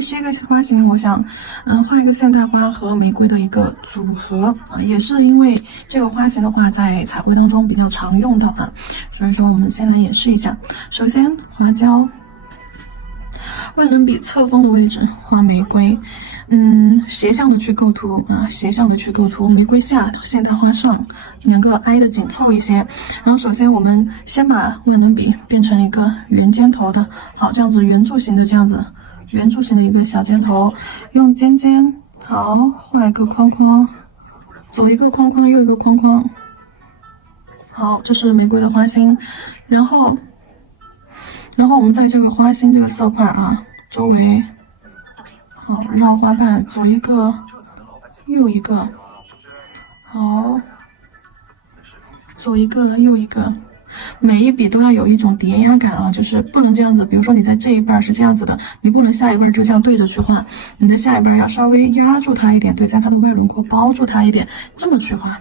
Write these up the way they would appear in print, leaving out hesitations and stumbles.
是一个花型，我想，画一个现代花和玫瑰的一个组合啊，也是因为这个花型的话，在彩绘当中比较常用到的，所以说我们先来演示一下。首先，花椒，万能笔侧锋的位置画玫瑰，斜向的去构图啊，斜向的去构图，玫瑰下，现代花上，两个挨得紧凑一些。然后首先我们先把万能笔变成一个圆尖头的，好，这样子圆柱形的这样子。圆柱形的一个小尖头，用尖尖好画一个框框，左一个框框，右一个框框。好，这是玫瑰的花心，然后我们在这个花心这个色块啊周围，好绕花瓣，左一个，右一个，好，左一个，右一个。每一笔都要有一种叠压感啊，就是不能这样子。比如说你在这一半是这样子的，你不能下一半就这样对着去画，你的下一半要稍微压住它一点，对，在它的外轮廓包住它一点，这么去画。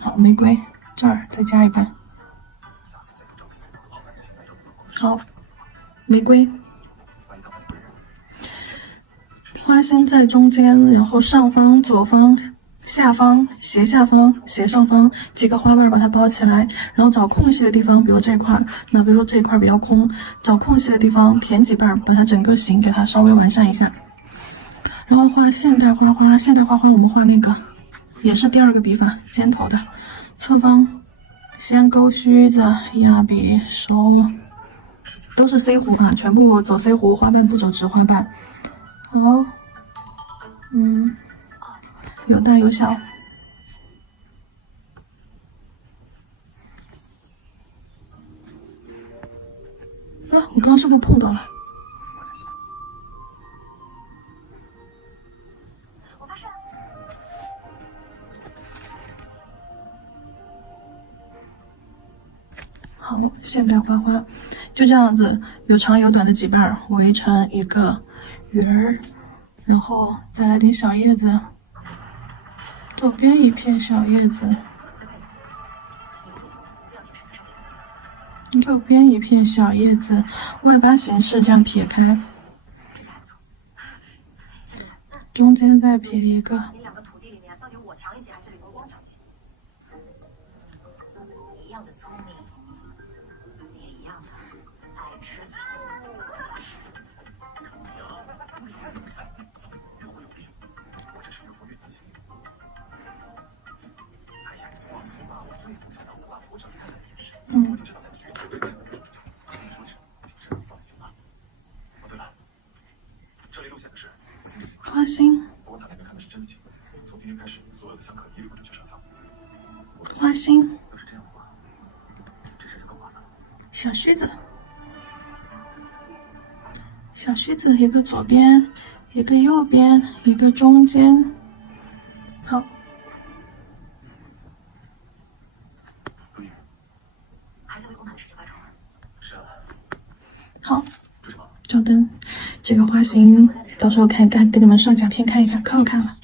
好，玫瑰这儿再加一半。好，玫瑰。花心在中间，然后上方、左方、下方、斜下方、斜上方几个花瓣把它包起来，然后找空隙的地方，比如这块，那比如说这块比较空，找空隙的地方填几瓣，把它整个形给它稍微完善一下。然后画现代花花，现代花花我们画那个也是第二个笔法，尖头的，侧方先勾须子，压笔收，都是 C 弧啊，全部走 C 弧，花瓣不走直花瓣。好。有大有小。我刚刚是不是碰到了？好，现代花花就这样子，有长有短的几瓣围成一个圆儿，然后再来点小叶子。左边一片小叶子，右边一片小叶子，外八形式这样撇开，中间再撇一个。你两个土地里面到底我强一些还是李国光强一些？一样的聪明，也一样的爱吃醋。花心，花心，小须子，小须子一个左边，一个右边，一个中间。好。好，照灯，这个花型到时候给你们上甲片看一下，可好看了。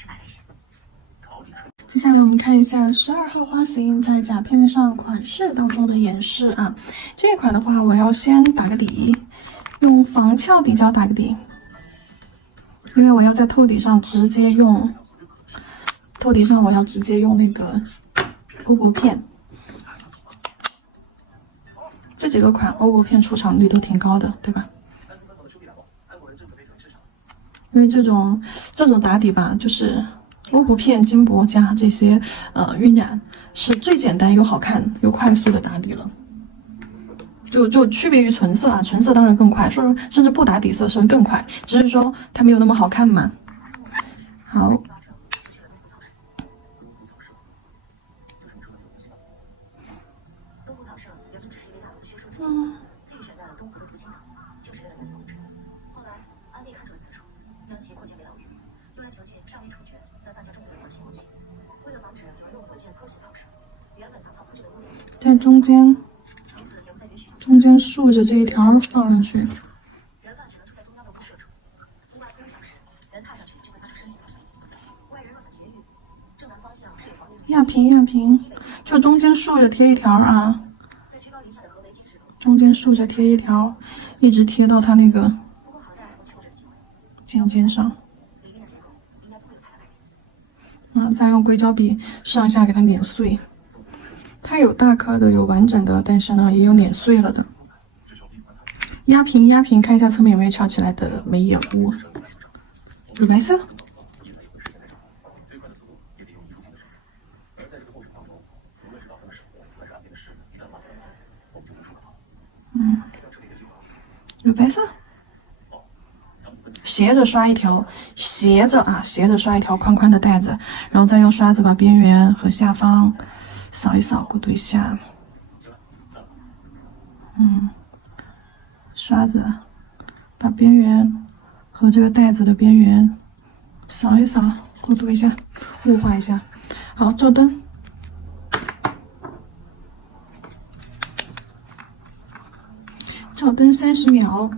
接下来我们看一下12号花型在甲片上款式当中的演示啊。这一款的话，我要先打个底，用防翘底胶打个底，因为我要在透底上直接用，我要直接用那个欧泊片。这几个款欧泊片出场率都挺高的，对吧？因为这种打底吧，就是欧泊片、金箔加这些晕染，是最简单又好看又快速的打底了。就区别于纯色啊，纯色当然更快，甚至不打底色是更快，只是说它没有那么好看嘛。好。自己选在了东湖的独行岛，就是为了等公主。后来，安帝看准此处，将其扩建为岛屿，用来囚禁上帝处决但犯下重罪的皇亲国戚。为了防止有人用火箭偷袭草舍，原本打造铺就的屋顶，在中间竖着这一条放上去。人犯只能住在中央的屋舍处，一般3小时，人踏上去就会发出声响。外人若想劫狱，正南方向是有防御。压平，就中间竖着贴一条啊。中间竖着贴一条，一直贴到它那个不过好在我去过这个机会，尖尖上。里面的结构应该不会有太大改变。再用硅胶笔上下给它碾碎。它有大颗的，有完整的，但是呢，也有碾碎了的。压平，看一下侧面有没有翘起来的，没有。乳白色。乳白色。斜着刷一条，斜着刷一条宽宽的带子，然后再用刷子把边缘和下方扫一扫，过渡一下。刷子把边缘和这个带子的边缘扫一扫，过渡一下，雾化一下。好，照灯。照灯30秒。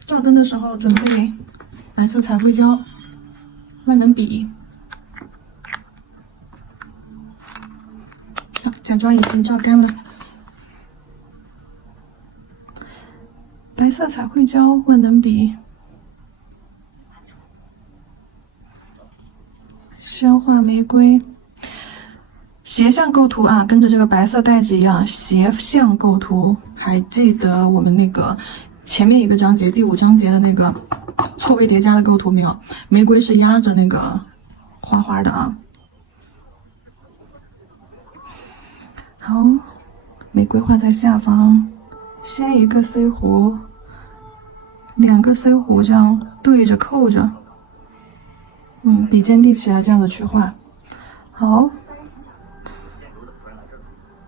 照灯的时候准备蓝色彩绘胶、万能笔。好，假装已经照干了。白色彩绘胶、万能笔，鲜花玫瑰。斜向构图啊，跟着这个白色带子一样，斜向构图。还记得我们那个前面一个章节第5章节的那个错位叠加的构图没有？玫瑰是压着那个花花的啊。好，玫瑰画在下方，先一个 C 弧，2个 C 弧这样对着扣着，笔尖立起来，这样子去画。好，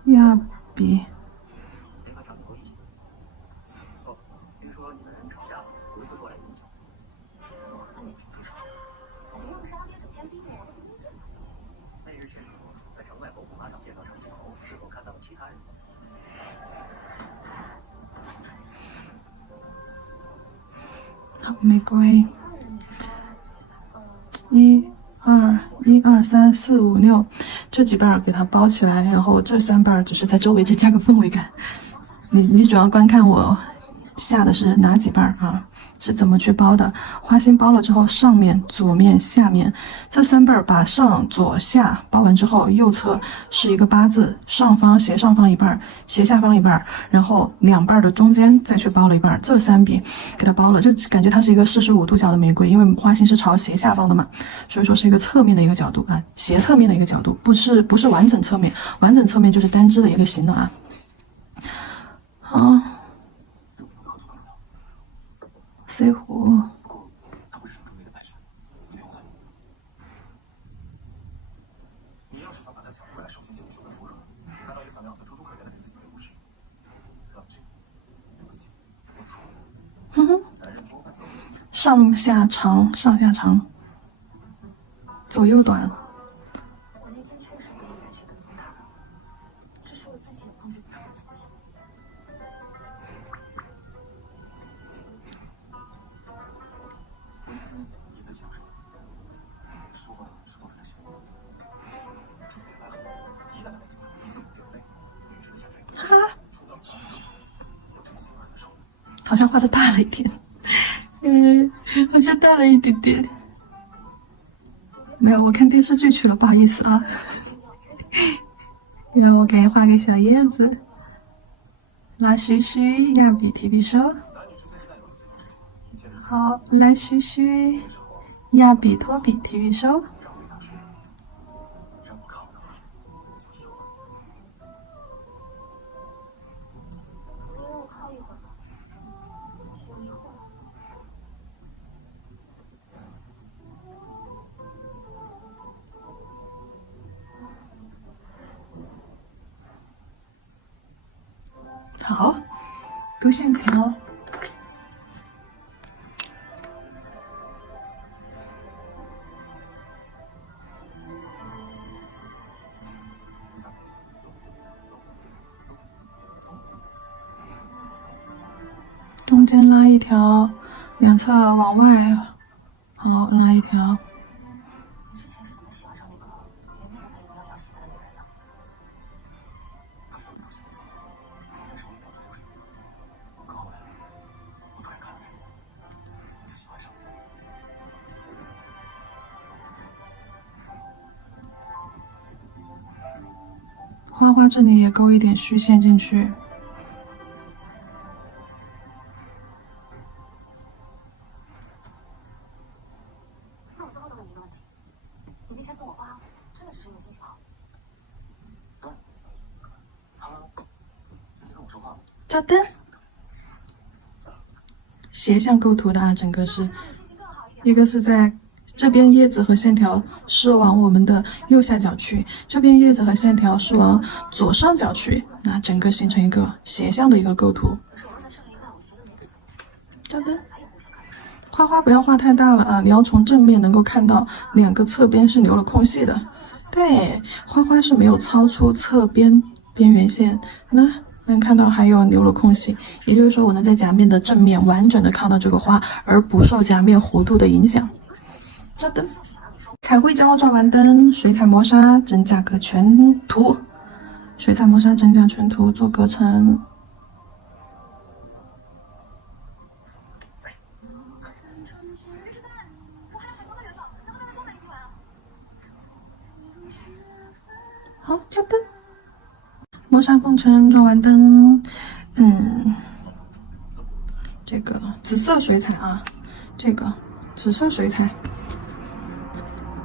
压笔。好，玫瑰1、2、1、2、3、4、5、6这几瓣给它包起来，然后这3瓣只是在周围再加个氛围感。你主要观看我下的是哪几瓣啊？是怎么去包的？花心包了之后，上面、左面、下面这3瓣把上、左、下包完之后，右侧是一个8字，上方斜上方一半，斜下方一半，然后2瓣的中间再去包了一半，这3笔给它包了，就感觉它是一个45度角的玫瑰，因为花心是朝斜下方的嘛，所以说是一个侧面的一个角度啊，斜侧面的一个角度，不是完整侧面，完整侧面就是单支的一个形了啊。好。C 弧，上下长，左右短。我那天确实不应该去跟踪他，只是我自己也控制不住我自己。好像画的大了一点，好像大了一点点。没有，我看电视剧去了，不好意思啊。让我给画个小叶子，拉须须，压笔提笔收。好，拉须须，压笔托笔提笔收。好，勾线条。中间拉一条，两侧往外，好拉一条。你之前是怎么喜欢上那个连那么美不要花这里也勾一点虚线进去。那我最后再问你一个问题：你那天送我花，真的只是因为心情好？对，他在跟我说话。照灯。斜向构图的啊，整个是一个是在这边叶子和线条是往我们的右下角去，这边叶子和线条是往左上角去，那整个形成一个斜向的一个构图。照灯。画花不要画太大了啊，你要从正面能够看到两个侧边是留了空隙的。对，花花是没有超出侧边边缘线，能看到还有留了空隙，也就是说我能在夹面的正面完整的看到这个花，而不受夹面弧度的影响。照灯。彩绘胶照完灯，水彩磨砂真假可全涂，水彩磨砂真假全涂做隔层。好，照灯。磨砂封尘照完灯，这个紫色水彩啊，这个紫色水彩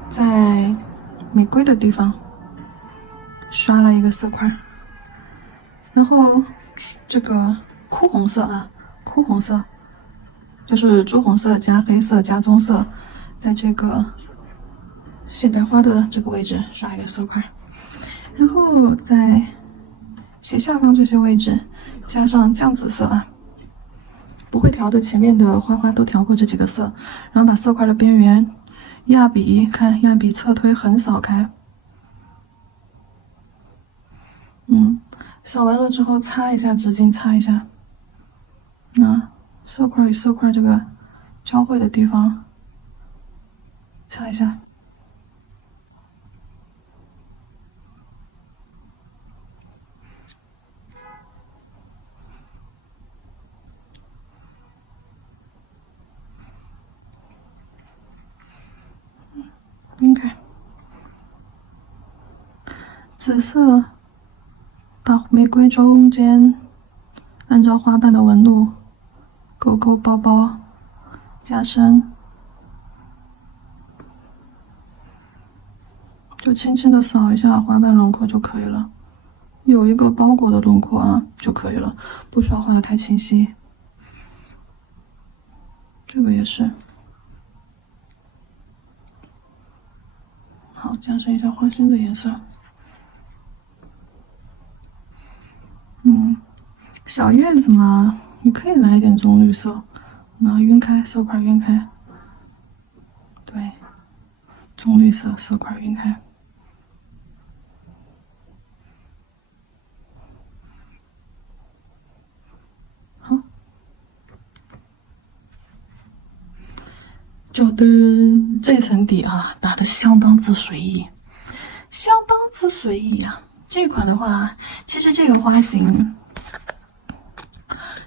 在玫瑰的地方刷了一个色块，然后这个枯红色啊，枯红色就是朱红色加黑色加棕色，在这个现代花的这个位置刷一个色块，然后在斜下方这些位置加上酱紫色啊，不会调的前面的花花都调过这几个色，然后把色块的边缘压笔，看压笔侧推横扫开，扫完了之后擦一下纸巾，擦一下，那色块与色块这个交汇的地方擦一下。晕开，紫色把玫瑰中间按照花瓣的纹路勾勾包包加深，就轻轻的扫一下花瓣轮廓就可以了，有一个包裹的轮廓啊就可以了，不需要画的太清晰。这个也是。好，加深一下花心的颜色。小叶子嘛，你可以来一点棕绿色，然后晕开，色块晕开。对，棕绿色，色块晕开。好，照灯，这层底啊，打得相当之随意，相当之随意啊！这款的话，其实这个花型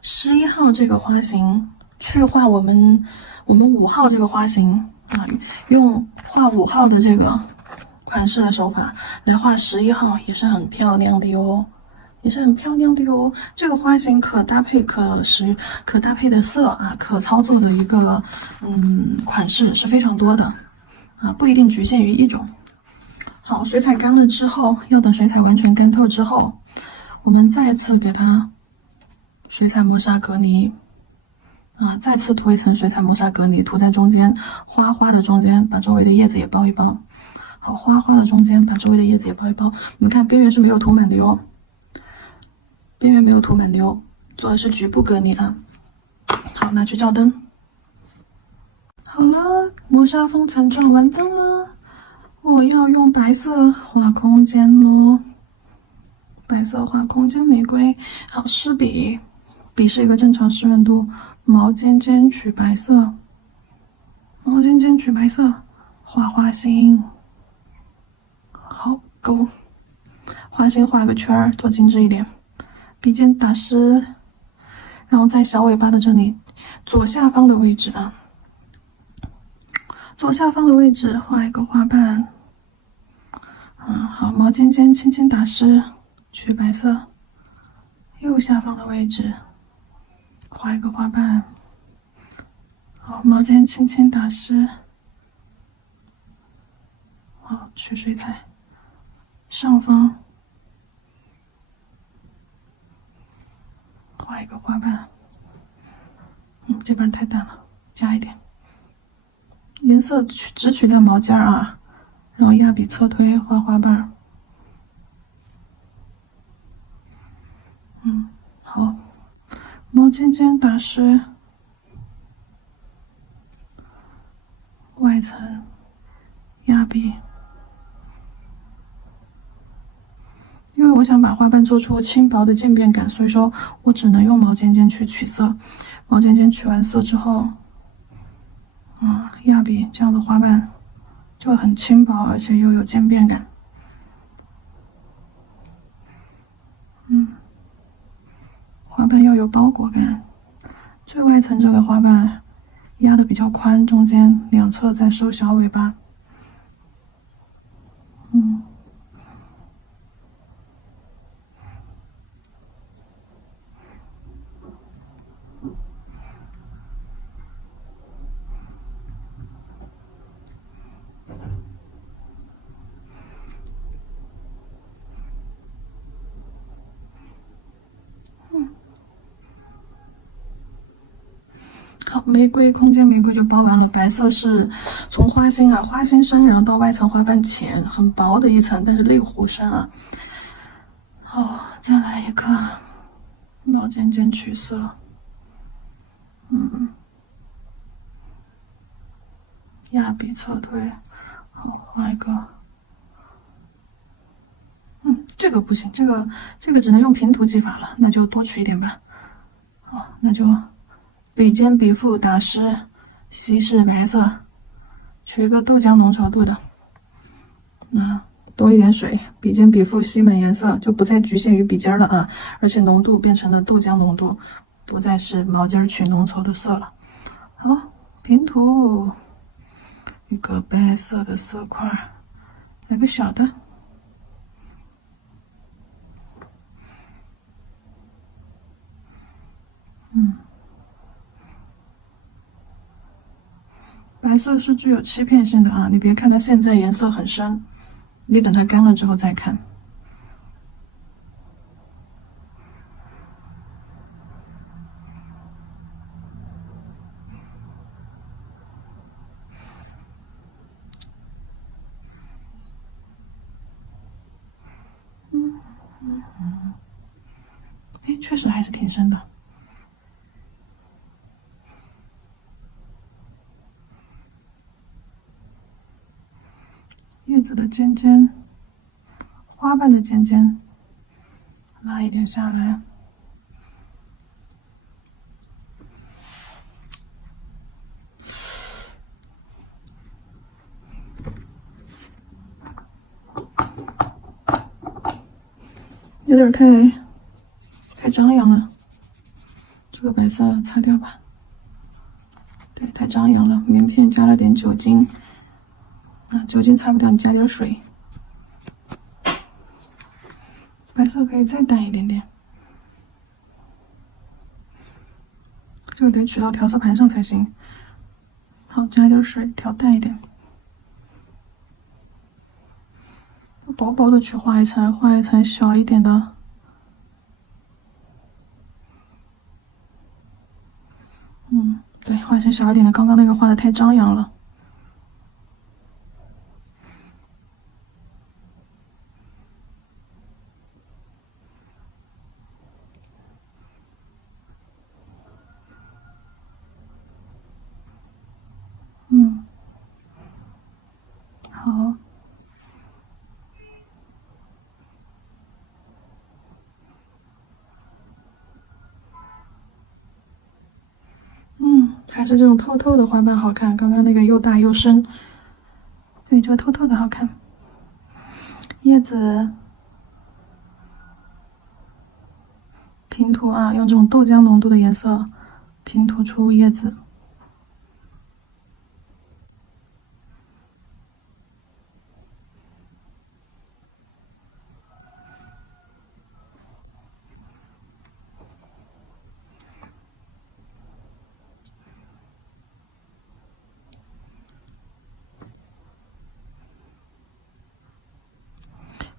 ，11号这个花型去画我们5号这个花型啊，用画5号的这个款式的手法来画11号也是很漂亮的哟，也是很漂亮的哟。这个花型可搭配可搭配的色啊，可操作的一个款式是非常多的啊，不一定局限于一种。好，水彩干了之后，要等水彩完全干透之后，我们再次给它水彩磨砂隔泥啊，再次涂一层水彩磨砂隔泥，涂在中间花的中间，把周围的叶子也包一包。好，花的中间把周围的叶子也包一包。你们看边缘是没有涂满的哟，边缘没有涂满的哟，做的是局部隔泥啊。好，拿去照灯。好了，磨砂封层照完灯了。我要用白色画空间咯，白色画空间玫瑰。好，湿笔，笔是一个正常湿润度，毛尖尖取白色，毛尖尖取白色，画花心。好，勾，花心画个圈儿，做精致一点。笔尖打湿，然后在小尾巴的这里左下方的位置啊。左下方的位置画一个花瓣，好，毛尖尖轻轻打湿，取白色，右下方的位置画一个花瓣。好，毛尖轻轻打湿。好，取水彩，上方画一个花瓣。这边太淡了，加一点。颜色只取掉毛尖啊，然后压笔侧推画花瓣。好，毛尖尖打湿外层，压笔。因为我想把花瓣做出轻薄的渐变感，所以说我只能用毛尖尖去取色。毛尖尖取完色之后，压笔，这样的花瓣就会很轻薄，而且又有渐变感。花瓣要有包裹感。最外层这个花瓣压的比较宽，中间两侧再收小尾巴。好，玫瑰空间玫瑰就包完了。白色是从花心花心深，然后到外层花瓣浅，很薄的一层，但是类弧深啊。好，再来一个毛尖尖取色，压笔侧推，好，画一个。这个不行，这个只能用平涂技法了，那就多取一点吧。好，那就笔尖笔腹打湿，稀释白色，取一个豆浆浓稠度的。那多一点水，笔尖笔腹吸满颜色，就不再局限于笔尖了啊，而且浓度变成了豆浆浓度，不再是毛尖取浓稠的色了。好，平涂一个白色的色块，来个小的。白色是具有欺骗性的啊，你别看它现在颜色很深，你等它干了之后再看。确实还是挺深的。叶子的尖尖，花瓣的尖尖，拉一点下来。有点太张扬了，这个白色擦掉吧。对，太张扬了，棉片加了点酒精，酒精擦不掉，你加点水。白色可以再淡一点点，这个得取到调色盘上才行。好，加点水，调淡一点。薄薄的去画一层，画一层小一点的。对，画一层小一点的，刚刚那个画的太张扬了。好。还是这种透透的花瓣好看，刚刚那个又大又深。对，这个透透的好看。叶子平涂啊，用这种豆浆浓度的颜色平涂出叶子。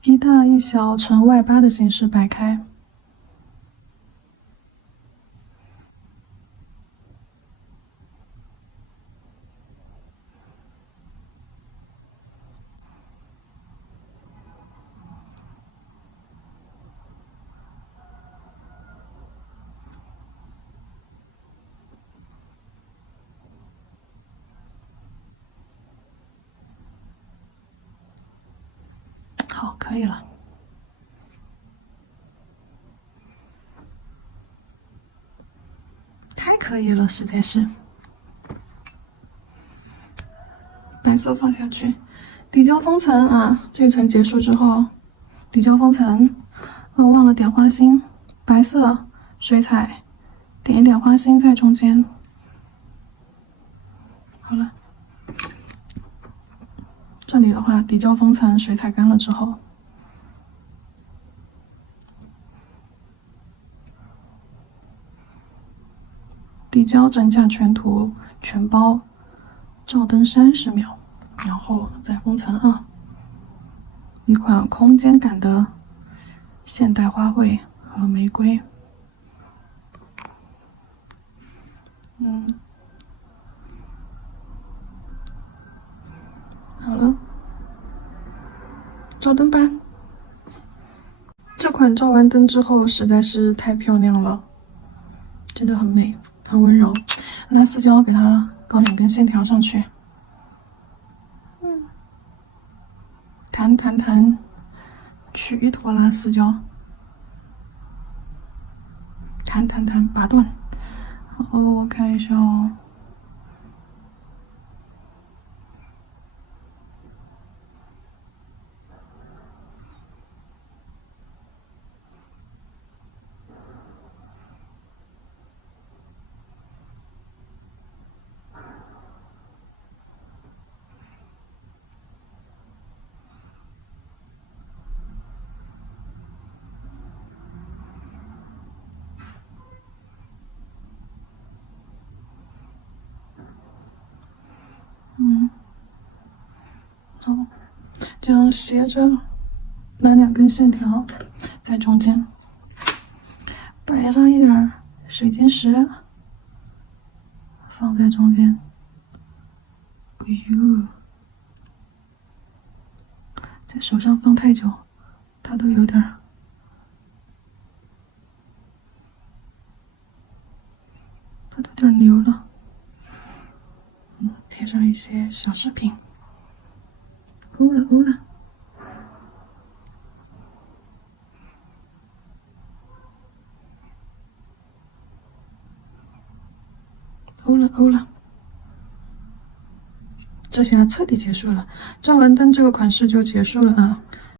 一大一小呈外八的形式摆开。好，可以了。太可以了，实在是。白色放下去，底胶封层啊，这层结束之后，底胶封层，忘了点花心，白色水彩，点一点花心在中间。好了，这里的话，底胶封层水彩干了之后。底胶整架全涂全包，照灯30秒，然后再封层啊。一款空间感的现代花卉和玫瑰。好了，照灯吧。这款照完灯之后实在是太漂亮了，真的很美。很温柔，拉丝胶给它搞2根线条上去，弹，取一坨拉丝胶，弹，拔断。然后我看一下哦，好，这样斜着拉2根线条在中间，摆上一点水晶石放在中间。哎呦，在手上放太久，它都有点流了。贴上一些小饰品。欧了，欧了，这下彻底结束了。照完灯这个款式就结束了啊。